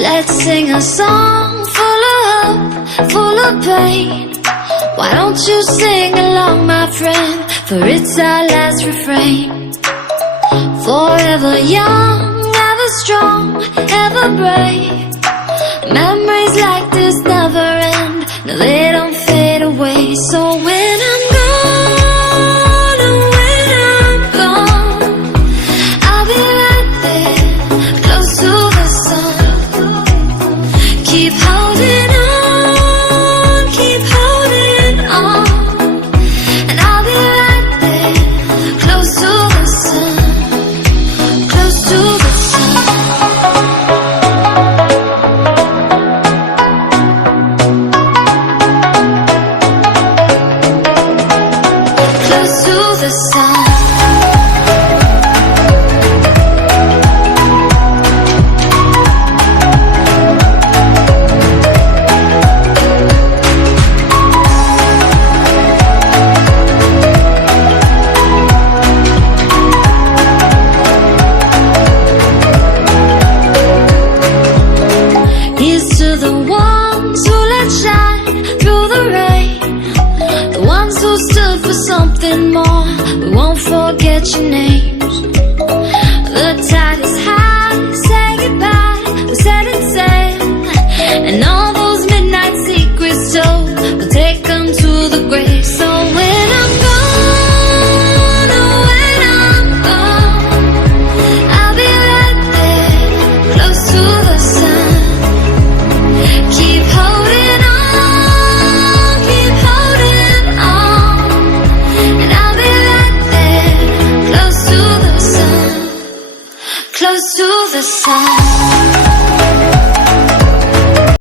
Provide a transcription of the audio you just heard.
Let's sing a song full of hope, full of pain. Why don't you sing along, my friend? For it's our last refrain. Forever young, ever strong, ever brave. Memories like this never end. No, they don't fade away. So when I'm gone, oh, when I'm gone, I'll be right there, close to the sun. Keep holding on, keep holding on, and I'll be right there, close to the sun, close to the sun. Close to the sun. Here's to the ones who let shine through the rain, the ones who stood for something more. We won't forget your names. The tide is high, say goodbye, we set it sail, and all those midnight secrets told, we'll take them to the grave. So when I'm gone, oh, when I'm gone, I'll be right there, close to the sun. Keep holding on, keep holding on, and I'll be right there, close to the sun, close to the sun.